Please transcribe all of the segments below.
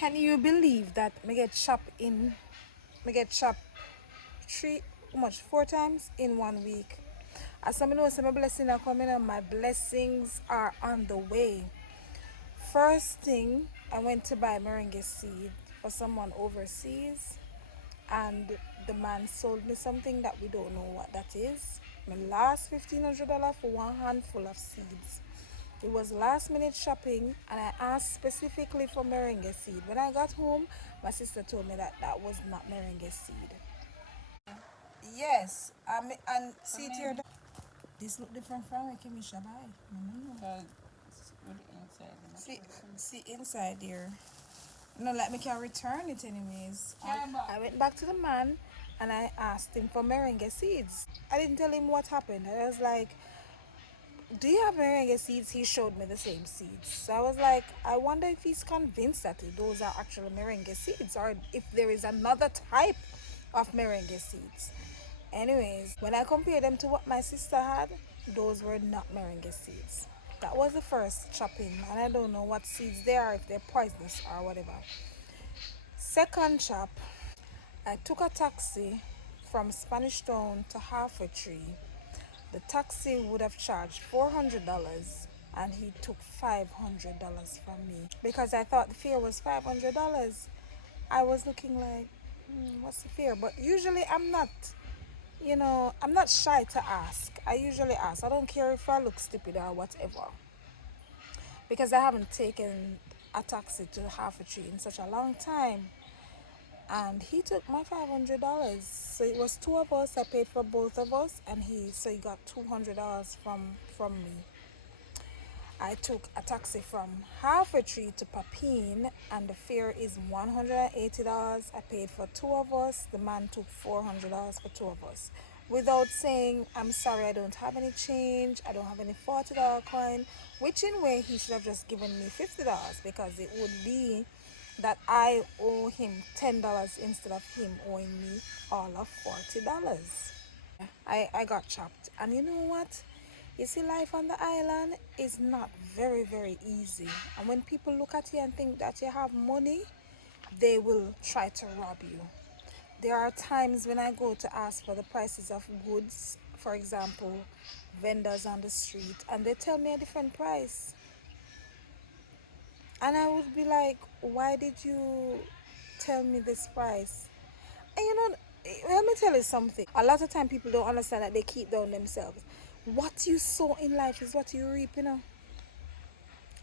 Can you believe that me get chopped three, how much, 4 times in 1 week? As some know, some blessings are coming and my blessings are on the way. First thing, I went to buy moringa seed for someone overseas, and the man sold me something that we don't know what that is. My last $1,500 for one handful of seeds. It was last minute shopping, and I asked specifically for moringa seed. When I got home, my sister told me that that was not moringa seed. Yes, and see it here. This look different from what Kimisha buy. No. See, see inside here. No, like me can return it anyways. I went back to the man and I asked him for moringa seeds. I didn't tell him what happened. I was like, do you have moringa seeds? He showed me the same seeds. So I was like, I wonder if he's convinced that those are actually moringa seeds or if there is another type of moringa seeds. Anyways, when I compared them to what my sister had, those were not moringa seeds. That was the first chopping, and I don't know what seeds they are, if they're poisonous or whatever. Second chop, I took a taxi from Spanish Town to Half a Tree. The taxi would have charged $400 and he took $500 from me because I thought the fare was $500. I was looking like, what's the fare? But usually I'm not shy to ask. I usually ask. I don't care if I look stupid or whatever because I haven't taken a taxi to Half a Tree in such a long time. And he took my $500. So it was two of us. I paid for both of us, and he got $200 from me. I took a taxi from Half a Tree to Papine, and the fare is $180. I paid for two of us. The man took $400 for two of us, without saying, "I'm sorry, I don't have any change. I don't have any $40 coin." Which in way he should have just given me $50 because it would be that I owe him $10 instead of him owing me all of $40. I got chopped. And you know what? You see, life on the island is not very, very easy. And when people look at you and think that you have money, they will try to rob you. There are times when I go to ask for the prices of goods, for example, vendors on the street, and they tell me a different price. And I would be like, why did you tell me this price? And let me tell you something. A lot of time people don't understand that they keep down themselves. What you sow in life is what you reap.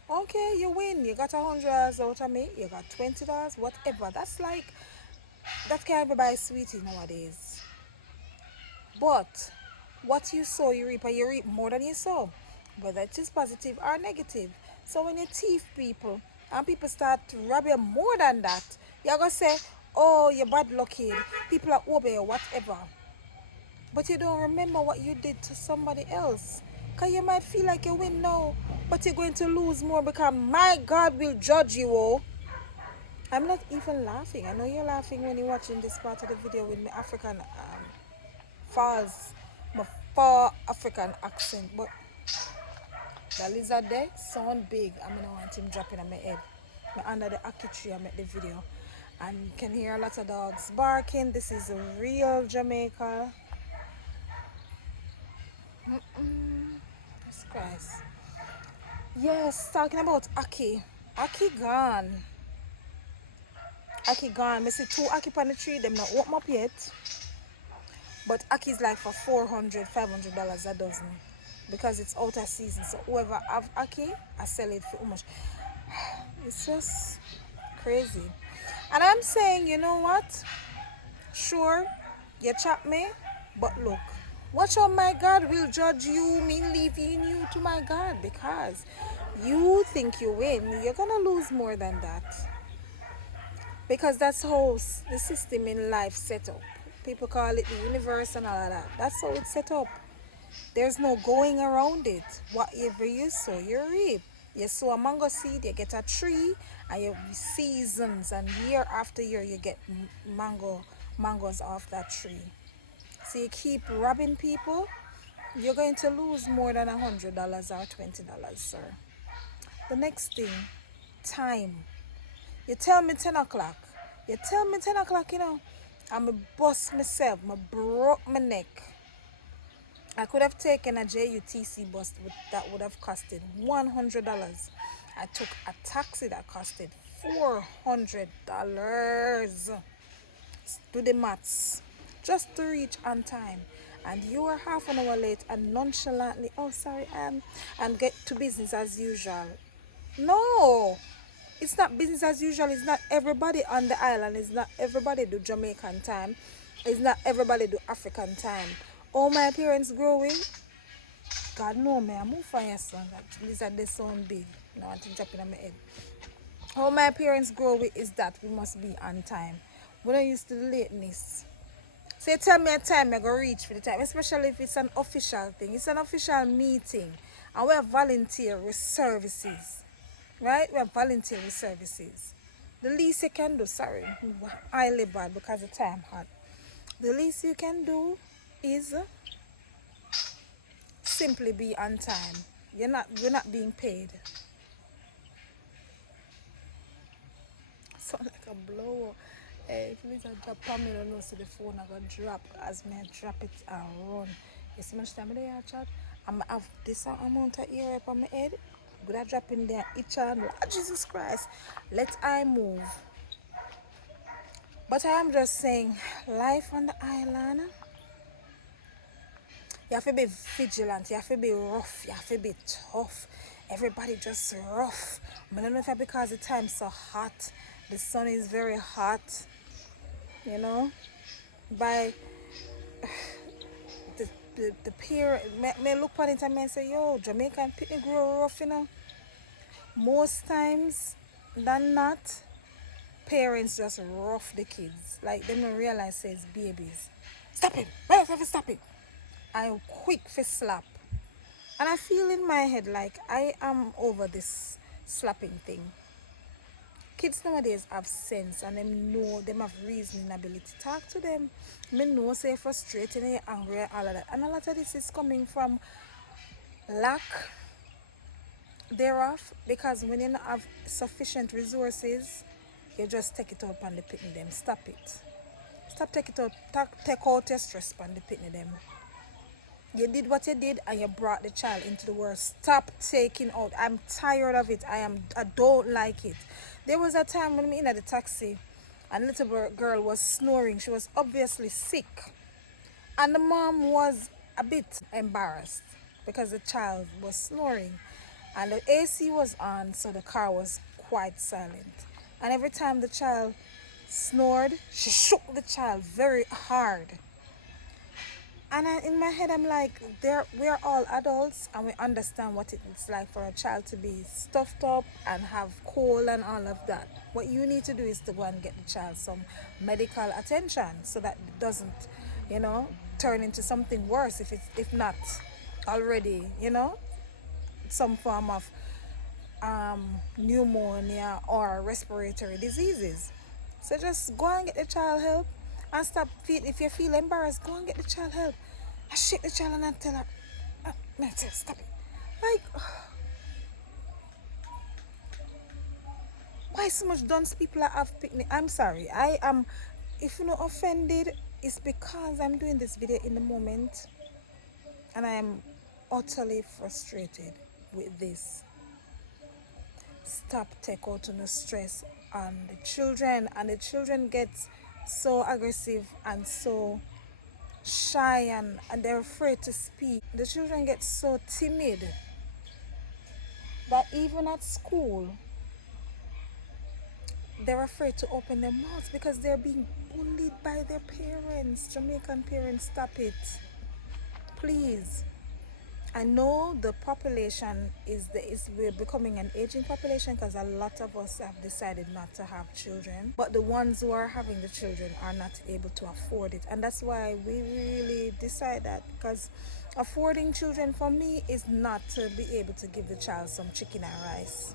Okay, you win. You got $100 out of me. You got $20, whatever. That can't even buy a sweetie nowadays. But what you sow, you reap, and you reap more than you sow, whether it is positive or negative. So when you thief people and people start to rob you more than that, you're going to say, oh, you're bad lucky, people are over you, whatever. But you don't remember what you did to somebody else. Because you might feel like you win now, but you're going to lose more because my God will judge you. Oh, I'm not even laughing. I know you're laughing when you're watching this part of the video with my African false, my far African accent, but the lizard there sound big. I mean, I want him dropping on my head. Me under the aki tree, I make the video, and you can hear a lot of dogs barking. This is a real Jamaica. Jesus Christ. Yes, talking about Aki. Aki gone. Aki gone. I see two Aki on the tree. Them not open up yet. But Aki's like for $400, $500 a dozen. Because it's out of season. So whoever have Aki, I sell it for how much? It's just crazy. And I'm saying, you know what? Sure, you chop me, but look. Watch how my God will judge you, me leaving you to my God, because you think you win, you're gonna lose more than that. Because that's how the system in life set up. People call it the universe and all of that. That's how it's set up. There's no going around it. Whatever you sow, you reap. You sow a mango seed, you get a tree, and you seasons and year after year you get mangoes off that tree. So you keep robbing people, you're going to lose more than $100 or $20, sir. The next thing, time. You tell me 10 o'clock. You tell me 10 o'clock, you know. I'm a bust myself. I broke my neck. I could have taken a JUTC bus that would have costed $100. I took a taxi that costed $400. Do the maths. Just to reach on time. And you are half an hour late and nonchalantly, oh sorry, and get to business as usual. No, it's not business as usual. It's not everybody on the island. It's not everybody do Jamaican time. It's not everybody do African time. All my parents growing, God know me, I move for your son. These are the sound big. No, I want to drop it on my head. How my parents grow with is that we must be on time. We're not used to the lateness. So you tell me a time I go reach for the time, especially if it's an official thing. It's an official meeting. And we have volunteer with services. Right? We have volunteer with services. The least you can do, sorry, highly bad because the time hot. The least you can do is simply be on time. We're not being paid. Sound like a blow. Hey, please I drop on me, don't know so the phone I gonna drop as me I drop it and run. You see much time there chat? I'm have this amount of ear up on my head. Good I drop in there each and Lord Jesus Christ. Let I move. But I am just saying life on the island. You have to be vigilant, you have to be rough, you have to be tough. Everybody just rough. I don't know if it's because the time's so hot. The sun is very hot, you know. By the peer may look on it and may say, yo, Jamaican people grow rough, you know. Most times than not, parents just rough the kids. Like they don't realize say it's babies. Stop it! Why have to stop it? I'm quick for slap. And I feel in my head like I am over this slapping thing. Kids nowadays have sense and them know them have reasoning ability. Talk to them. Me know say frustrated and you're angry and all of that. And a lot of this is coming from lack thereof because when you don't have sufficient resources, you just take it out on the picnic them. Stop it. Stop take it out take out your stress on the picnic them. You did what you did and you brought the child into the world. Stop taking out. I'm tired of it. I don't like it. There was a time when we in the taxi and little girl was snoring. She was obviously sick. And the mom was a bit embarrassed because the child was snoring. And the AC was on, so the car was quite silent. And every time the child snored, she shook the child very hard. And in my head, I'm like, we're all adults and we understand what it's like for a child to be stuffed up and have cold and all of that. What you need to do is to go and get the child some medical attention so that it doesn't, you know, turn into something worse if not already, you know, some form of pneumonia or respiratory diseases. So just go and get the child help and stop if you feel embarrassed, go and get the child help. I shake the child and I tell her, stop it. Like, why so much dunce people have picnic? I'm sorry. I am, if you're not offended, it's because I'm doing this video in the moment and I am utterly frustrated with this. Stop take out on the stress on the children and the children get so aggressive and so shy and they're afraid to speak. The children get so timid that even at school they're afraid to open their mouths because they're being bullied by their parents. Jamaican parents, stop it. Please. I know the population we're becoming an aging population because a lot of us have decided not to have children, but the ones who are having the children are not able to afford it, and that's why we really decide that, because affording children for me is not to be able to give the child some chicken and rice.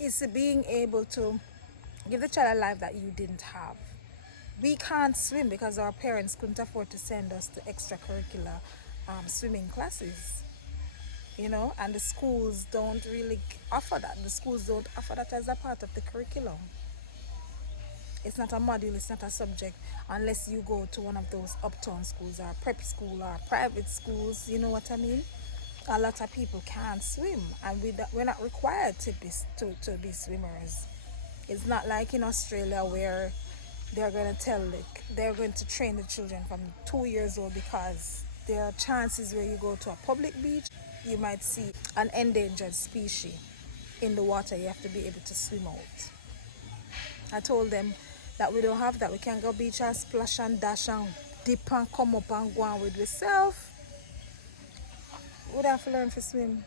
It's being able to give the child a life that you didn't have. We can't swim because our parents couldn't afford to send us to extracurricular swimming classes. and the schools don't really offer that. The schools don't offer that as a part of the curriculum. It's not a module, it's not a subject, unless you go to one of those uptown schools or prep school or private schools, you know what I mean? A lot of people can't swim, and we're not required to be swimmers. It's not like in Australia where they're going to train the children from 2 years old, because there are chances where you go to a public beach, you might see an endangered species in the water. You have to be able to swim out. I told them that we don't have that. We can go beach and splash and dash and dip and come up and go on with yourself. We'd have to learn to swim.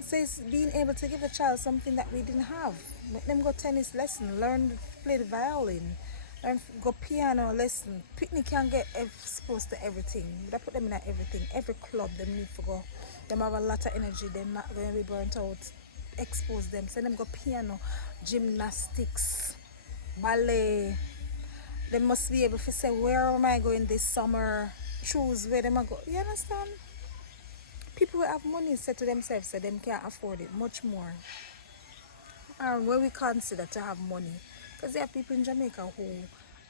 So it's being able to give a child something that we didn't have. Let them go tennis lesson, learn to play the violin, learn go piano lesson. Picnic can get exposed to everything. We put them in everything. Every club they need to go. Them have a lot of energy. They're not going to be burnt out. Expose them. Send them go piano, gymnastics, ballet. They must be able to say, where am I going this summer? Choose where them go. You understand? People who have money say to themselves that them can't afford it much more. And when we consider to have money, because there are people in Jamaica who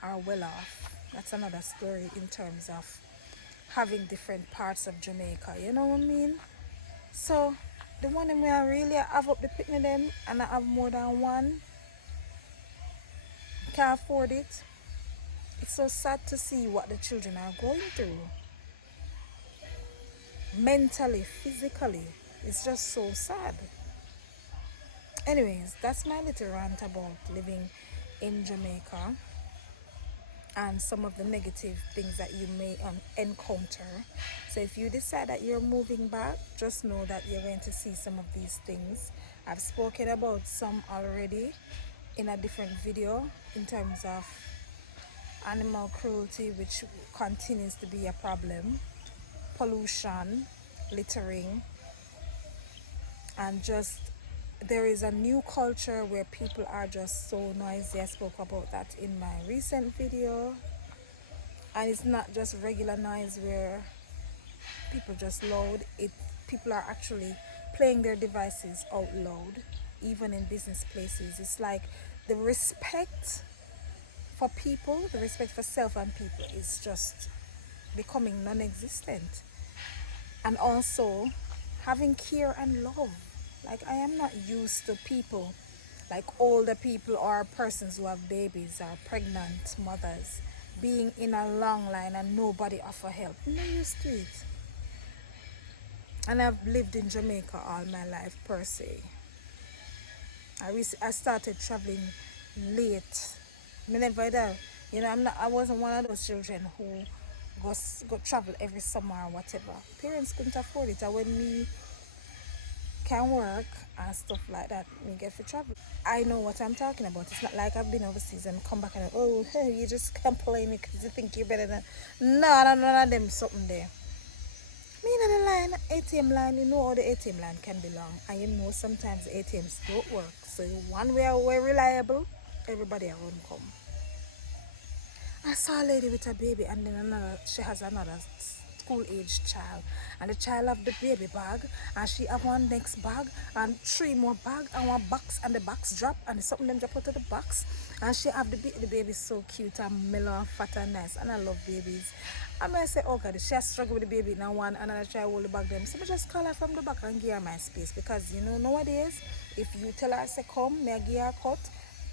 are well off. That's another story in terms of having different parts of Jamaica. You know what I mean? So the one that I really have up the picnic them, and I have more than one, can't afford it. It's so sad to see what the children are going through. Mentally, physically. It's just so sad. Anyways, that's my little rant about living in Jamaica and some of the negative things that you may encounter. So if you decide that you're moving back, just know that you're going to see some of these things. I've spoken about some already in a different video in terms of animal cruelty, which continues to be a problem, pollution, littering, and just there is a new culture where people are just so noisy. I spoke about that in my recent video. And it's not just regular noise where people just loud. People are actually playing their devices out loud, even in business places. It's like the respect for people, the respect for self and people is just becoming non-existent. And also having care and love. Like, I am not used to people, like older people or persons who have babies or pregnant mothers, being in a long line and nobody offer help. I'm not used to it. And I've lived in Jamaica all my life per se. I started traveling late. Me never there. I wasn't one of those children who go travel every summer or whatever. Parents couldn't afford it. And when me can work and stuff like that, we get for travel. I know what I'm talking about. It's not like I've been overseas and come back and oh, hey, you just complaining because you think you're better than. No, none of them something there. Me in the line, ATM line, you know how the ATM line can be long, and you know sometimes the ATMs don't work. So one way we're reliable, everybody around come. I saw a lady with a baby, and then she has another school age child, and the child have the baby bag, and she have one next bag and three more bag and one box, and the box drop and something them drop out of the box, and she have the baby so cute and mellow and fat and nice, and I love babies. I may say, oh God, she has struggled with the baby now one, and I try to hold the bag them. So I just call her from the back and give her my space, because nowadays if you tell her say come, me give her a cut,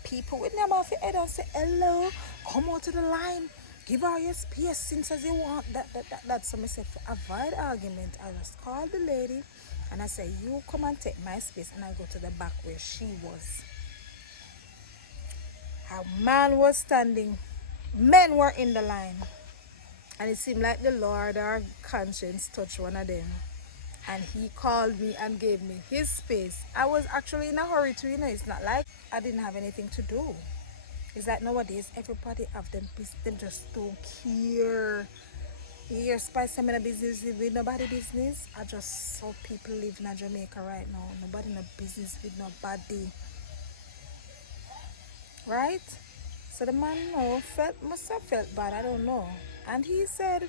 people with them off your head and say hello, come out to the line, give her your space since as you want that. So I say, for avoid argument, I just call the lady and I say, you come and take my space, and I go to the back where she was. A man was standing, men were in the line, and it seemed like the Lord or conscience touched one of them, and he called me and gave me his space. I was actually in a hurry to, it's not like I didn't have anything to do. It's like nowadays everybody have them just don't care. You hear Spice I'm in a business with nobody business. I just saw people living in Jamaica right now. Nobody in a business with nobody. Right? So the man must have felt bad, I don't know. And he said,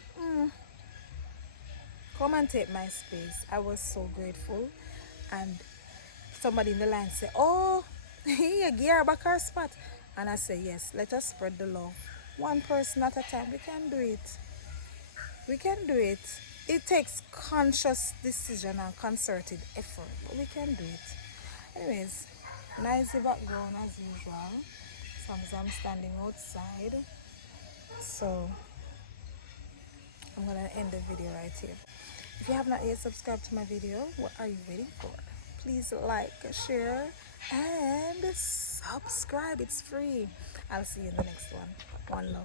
come and take my space. I was so grateful. And somebody in the line said, oh, you gear back our spot. And I said, yes, let us spread the love. One person at a time. We can do it. We can do it. It takes conscious decision and concerted effort, but we can do it. Anyways, nice background as usual. Sometimes I'm standing outside. So I'm gonna end the video right here. If you have not yet subscribed to my video, what are you waiting for? Please like, share, and subscribe. It's free. I'll see you in the next one. One love.